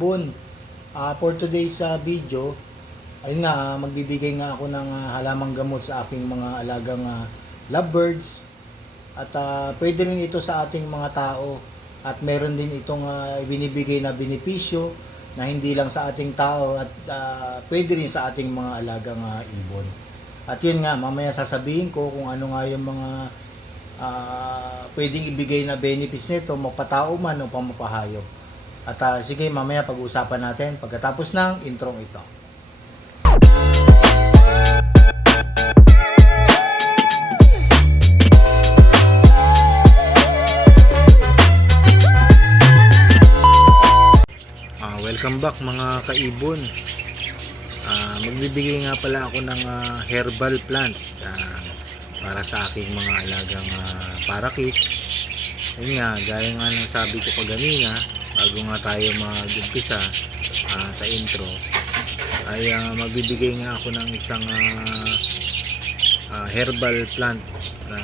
ibon. For today's video, ayun nga, magbibigay nga ako ng halamang gamot sa aking mga alagang lovebirds. At pwede rin ito sa ating mga tao. At meron din itong binibigay na benepisyo na hindi lang sa ating tao at pwede rin sa ating mga alagang ibon. At yun nga, mamaya sasabihin ko kung ano nga yung mga pwedeng ibigay na benefits nito, mapatao man o pamapahayop. At sige, mamaya pag-uusapan natin pagkatapos ng introng ito. Welcome back mga kaibon. Magbibigay nga pala ako ng herbal plant para sa aking mga alagang parakeets. Ayun nga, gaya nga ng sabi ko kaganina bago nga tayo mag-umpisa sa intro, ay magbibigay nga ako ng isang herbal plant na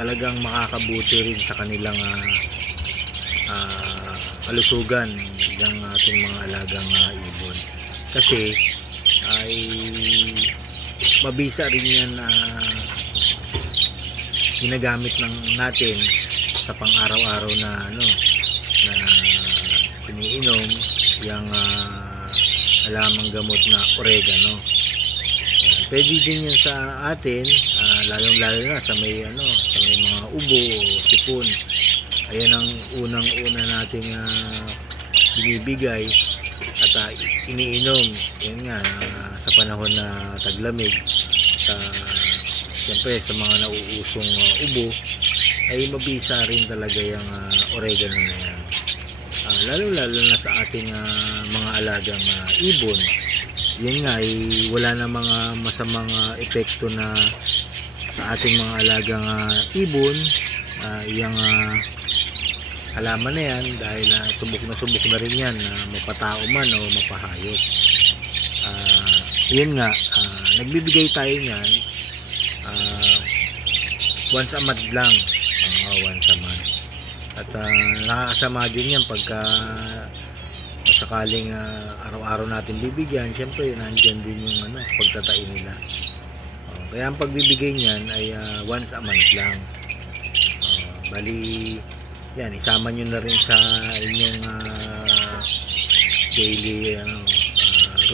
talagang makakabuti rin sa kanilang kalusugan ng ating mga alagang ibon. Kasi ay mabisa rin yan na ginagamit natin sa pang-araw-araw na na iniinom yung alamang gamot na oregano. Yan. Pwede din yan sa atin, lalong-lalo na sa may mga ubo o sipon. Ayan ang unang-una nating binibigay at iniinom. Yan nga, sa panahon na taglamig, siyempre sa mga nauusong ubo, ay mabisa rin talaga yung oregano na yan. Lalo-lalo na sa ating mga alagang ibon. Yan nga, ay wala na mga masamang epekto na sa ating mga alagang ibon. Yung halaman na yan dahil subok na rin yan na mapatao man o mapahayop. Yun nga, nagbibigay tayo niyan once a month lang, once a month. At nakakasama din yan pagka sakaling araw-araw natin bibigyan. Siyempre nandiyan din yung pagtatain nila. Kaya ang pagbibigay niyan ay once a month lang. Bali yan, isama nyo na rin sa inyong daily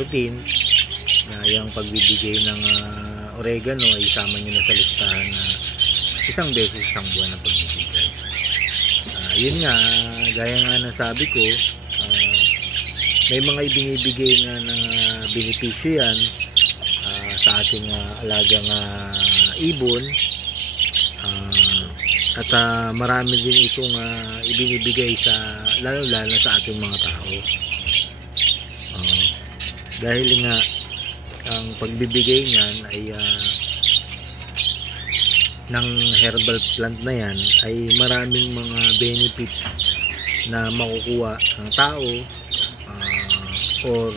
routine na yung pagbibigay ng oregano ay isama nyo na sa listahan na isang beses isang buwan na pagbibigay. Yun nga, gaya nga ng sabi ko, may mga ibinibigay nga ng benepisyo yan sa ating alagang ibon. At marami din itong ibinibigay sa lalo-lalo sa ating mga tao. Dahil nga ang pagbibigay niyan ay ng herbal plant na yan ay maraming mga benefits na makukuha ng tao or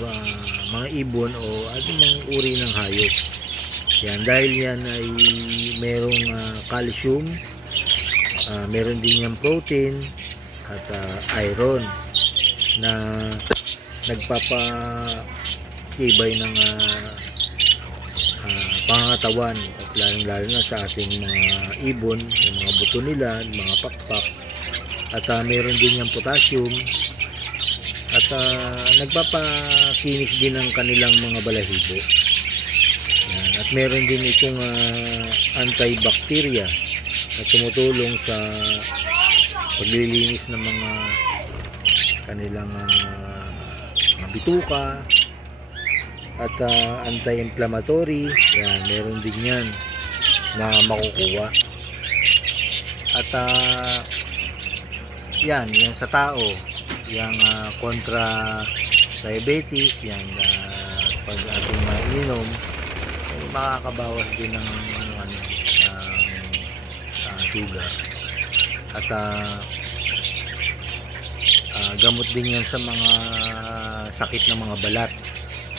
mga ibon o anumang uri ng hayop. Yan, dahil yan ay merong calcium, meron din yung protein at iron na nagpapatibay ng pangangatawan at lalong-lalo na sa ating mga ibon, yung mga buto nila, mga pakpak. At meron din yung potassium at nagpapakinis din ng kanilang mga balahibo. Yan. At meron din itong antibacteria na tumutulong sa paglilinis ng mga kanilang mga bituka at anti-inflammatory. Yan, meron din yan na makukuha. At yan sa tao, yung kontra diabetes, yan pag ating mainom ay makakabawas din ng sugar. At gamot din yan sa mga sakit ng mga balat.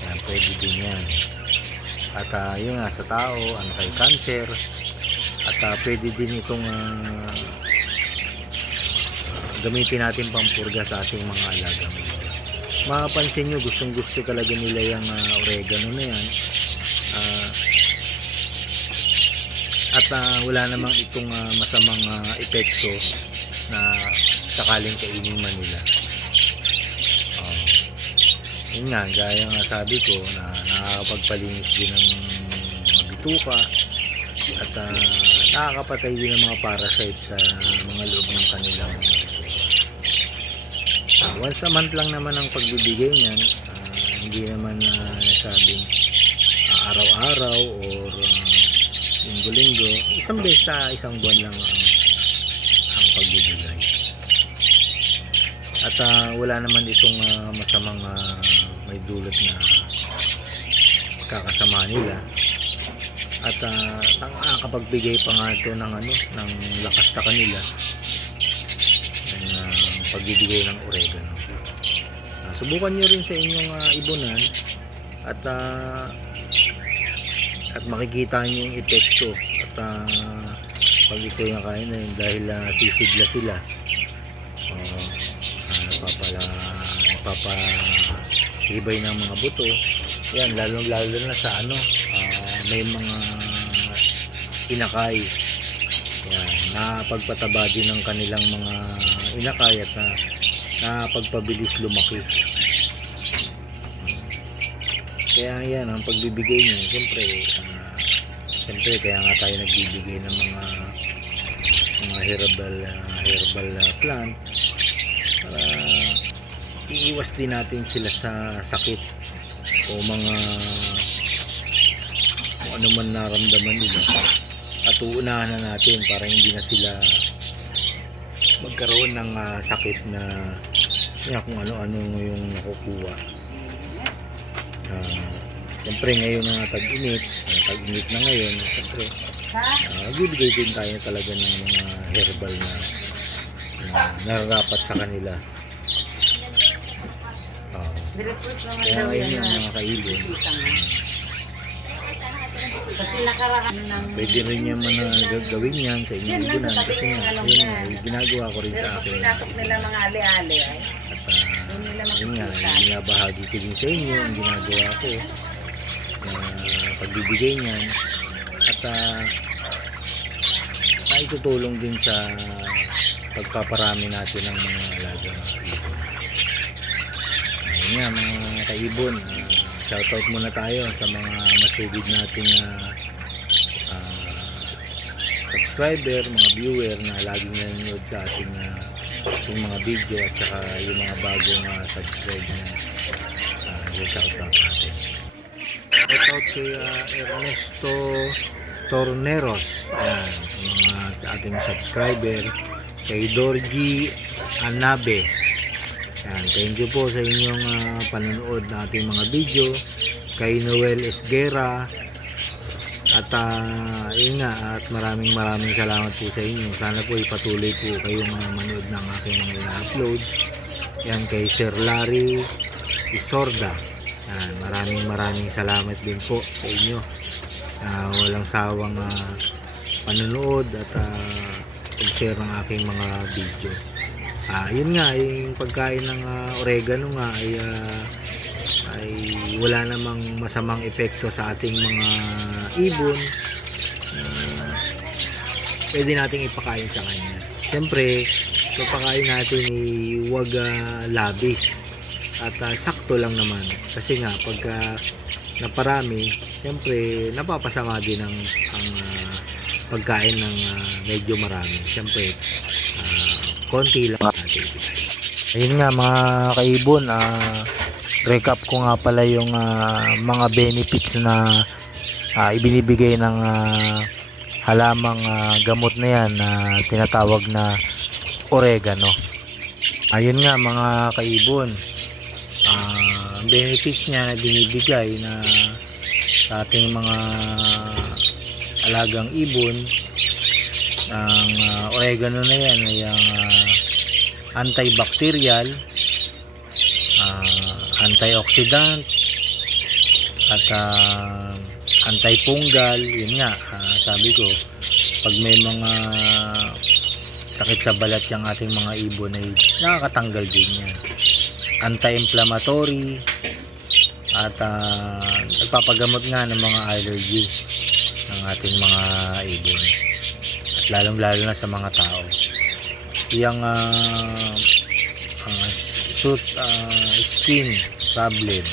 Yan, pwede din yan. At yun nga sa tao, anti-cancer. At pwede din itong gamitin natin pampurga sa ating mga alagang. mapapansin nyo, gustong gusto talaga nila yung oregano na yan. Ah, at wala namang itong masamang epekto na sakaling kainin man nila. Yun nga, gaya nga sabi ko na nakakapagpalinis din ng mga bituka at nakakapatay din ng mga parasite sa mga loob ng kanilang once a month lang naman ang pagbibigay niyan. Hindi naman nasabing araw-araw or linggo-linggo. Isang beses sa isang buwan lang ang pagbibigay. At wala naman itong masamang may dulot na kakasama nila. At nakapagbigay pa nga ito ng ng lakas sa kanila. Ng pagbibigay ng oregano. Subukan nyo rin sa inyong ibunan at makikita nyo yung epekto at pag ito yung kain na yun, dahil sisigla sila, napapahibay ng mga buto yan, lalo na sa may mga inakay yan, napagpataba din ng kanilang mga inakay at napagpabilis lumaki. Kaya yan ang pagbibigay niya. Siyempre kaya nga tayo nagbibigay ng mga herbal plant para iiwas din natin sila sa sakit o mga kung ano man naramdaman nila, at uunahan na natin para hindi na sila magkaroon ng sakit na kung ano-ano yung nakukuha. Siyempre ngayon na tag-init na ngayon, siyempre bibigay din tayo talaga ng mga herbal na nararapat sa kanila. Kaya ngayon yung mga kaibon, pwede rin niya gagawin yan sa inyong ibunan, kasi ginagawa ko rin sa akin. Pinasok nila mga ali-ali ay. At yun nga, binabahagi ko din sa inyo ang ginagawa ko na pagbibigay niyan, at naitutulong din sa pagpaparami natin ng mga alagang ibon. Ayun nga mga kaibon, shoutout muna tayo sa mga masugid nating subscriber, mga viewer na laging nanonood sa ating yung mga video, at saka yung mga bagong subscribe na shoutout natin. Shoutout kay Ernesto Torneros, ayan, mga ating subscriber, kay Dorji Anabe. Ayan, thank you po sa inyong panonood ng ating mga video, kay Noel Esguera, at yun nga, at maraming salamat po sa inyo. Sana po ipatuloy po kayong manood ng aking mga ina-upload. Yan, kay Sir Larry Isorda, yan, maraming salamat din po sa inyo. Walang sawang panonood at pag-share ng aking mga video. Yun nga, yung pagkain ng oregano nga ay wala namang masamang epekto sa ating mga ibon. Pwede nating ipakain sa kanya. Siyempre, pagpakain natin huwag labis at sakto lang naman, kasi nga pagka naparami, siyempre napapasama din ang pagkain ng medyo marami. Siyempre konti lang natin. Ayun nga mga kaibon, recap ko nga pala yung mga benefits na ibinibigay ng halamang gamot na yan na tinatawag na oregano. Ayun nga mga kaibon, ang benefits niya na binibigay na sa ating mga alagang ibon. Ang oregano na yan ay ang antibacterial, antioxidant, at antifungal. Yun nga, sabi ko, pag may mga sakit sa balat yung ating mga ibon ay nakakatanggal din yan. anti-inflammatory, at nagpapagamot nga ng mga allergy ng ating mga ibon, at lalong-lalo na sa mga tao. Yung skin problem,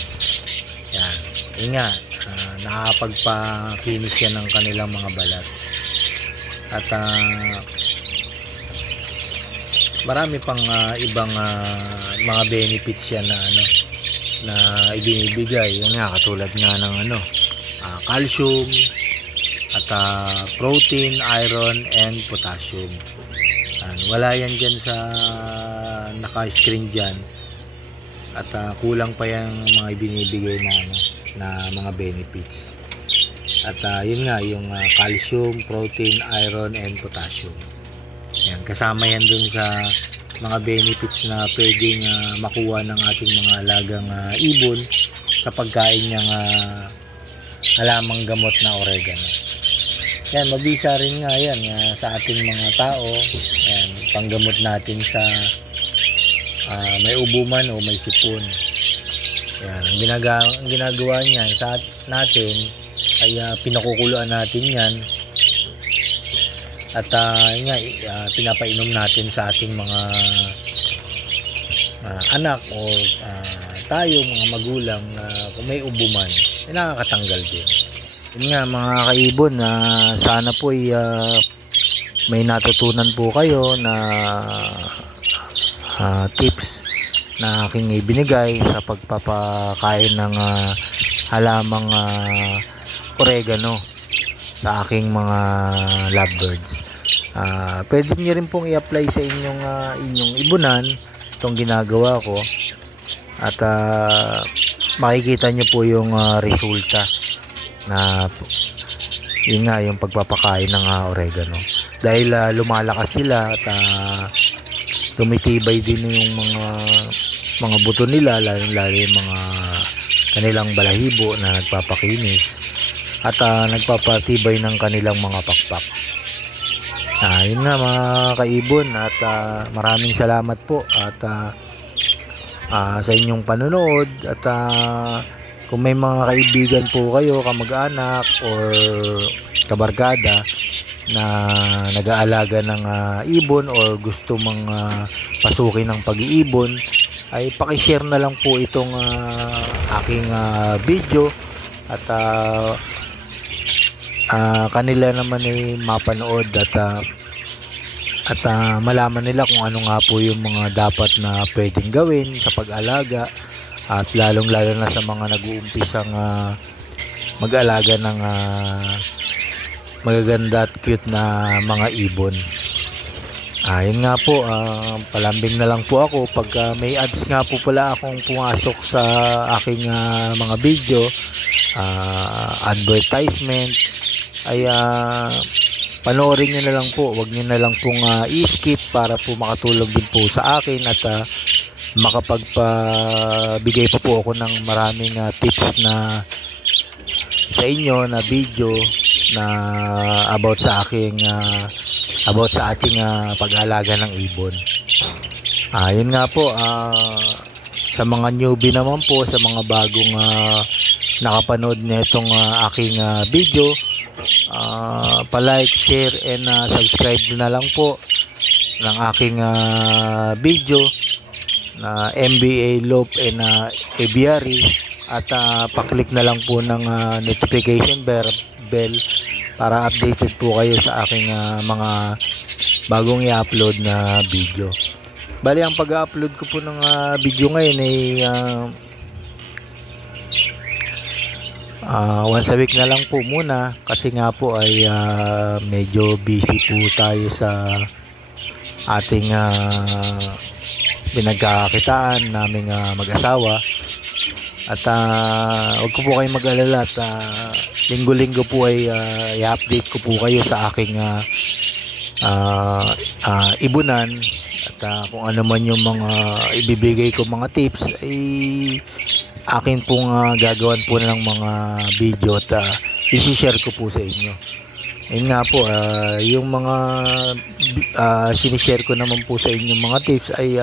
yan, yun nga, nakakapagpakinis yan ng kanilang mga balat. At marami pang ibang mga benefits yan na na ibinibigay. Yan nga, katulad nga ng calcium at protein, iron, and potassium. Wala yan dyan sa naka-screen dyan, at kulang pa yung mga ibinibigay na mga benefits. At yun nga, yung calcium, protein, iron, and potassium, yan, kasama yan dun sa mga benefits na pwedeng makuha ng ating mga alagang ibon sa pagkain niyang halamang gamot na oregano. Yan, mabisa rin nga yan sa ating mga tao. Yan, panggamot natin sa may ubo man o may sipon. Yan, ang ginagawa niyan sa natin ay pinakukuluan natin yan, at pinapainom natin sa ating mga anak o tayo mga magulang na kung may ubo man, nakakatanggal din. Yun nga mga kaibon, sana po may natutunan po kayo na tips na aking ibinigay sa pagpapakain ng halamang oregano sa aking mga lovebirds. Pwede nyo rin pong i-apply sa inyong ibunan itong ginagawa ko, at makikita nyo po yung resulta na yun nga, yung pagpapakain ng oregano, dahil lumalakas sila at tumitibay din yung mga buto nila, lalo yung mga kanilang balahibo na nagpapakinis, at nagpapatibay ng kanilang mga pakpak. Yun nga mga kaibon, at maraming salamat po at sa inyong panonood. At kung may mga kaibigan po kayo, kamag-anak or kabarkada na nag-aalaga ng ibon or gusto mang pasukin ng pag-iibon, ay pakishare na lang po itong aking video, at kanila naman ay mapanood at malaman nila kung ano nga po yung mga dapat na pwedeng gawin sa pag-alaga, at lalong-lalo na sa mga nag-uumpisang mag-alaga ng magaganda at cute na mga ibon. Yun nga po, palambing na lang po ako pag may ads nga po pala akong pumasok sa aking mga video, advertisement, ay panoorin nyo na lang po. Huwag nyo na lang pong i-skip para po makatulong din po sa akin, at makapagpabigay pa po ako ng maraming tips na sa inyo na video na about sa ating pag-aalaga ng ibon. Yun nga po, sa mga newbie naman po, sa mga bagong nakapanood na itong aking video, pa-like, share, and subscribe na lang po ng aking video na MBA Loop and Aviary, at pa-click na lang po ng notification bell para updated po kayo sa aking mga bagong i-upload na video. Bali, ang pag-upload ko po ng video ngayon ay once a week na lang po muna, kasi nga po ay medyo busy po tayo sa ating pinagkakakitaan naming mag-asawa. At huwag ko po kayong mag-alala, at linggo-linggo po ay i-update ko po kayo sa aking ibunan, at kung ano man yung mga ibibigay ko mga tips ay akin pong gagawan po ng mga video, at isi-share ko po sa inyo. Ayun nga po, yung mga sinishare ko naman po sa inyo mga tips ay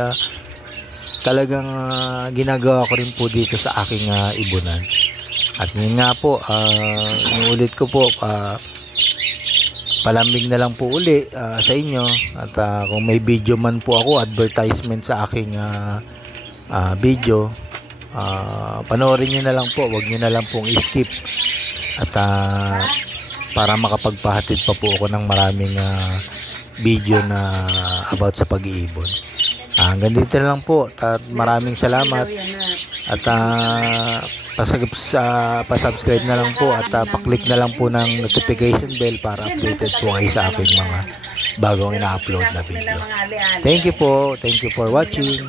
talagang ginagawa ko rin po dito sa aking ibunan. At yun nga po, inuulit ko po, palambing na lang po uli sa inyo. At kung may video man po ako, advertisement sa aking video, panoorin nyo na lang po, wag nyo na lang pong i-skip. At para makapagpahatid pa po ako ng maraming video na about sa pag-iibon. Hanggang dito na lang po at maraming salamat. At pasubscribe na lang po at paklik na lang po ng notification bell para updated po kayo sa aking mga bagong ina-upload na video. Thank you po. Thank you for watching.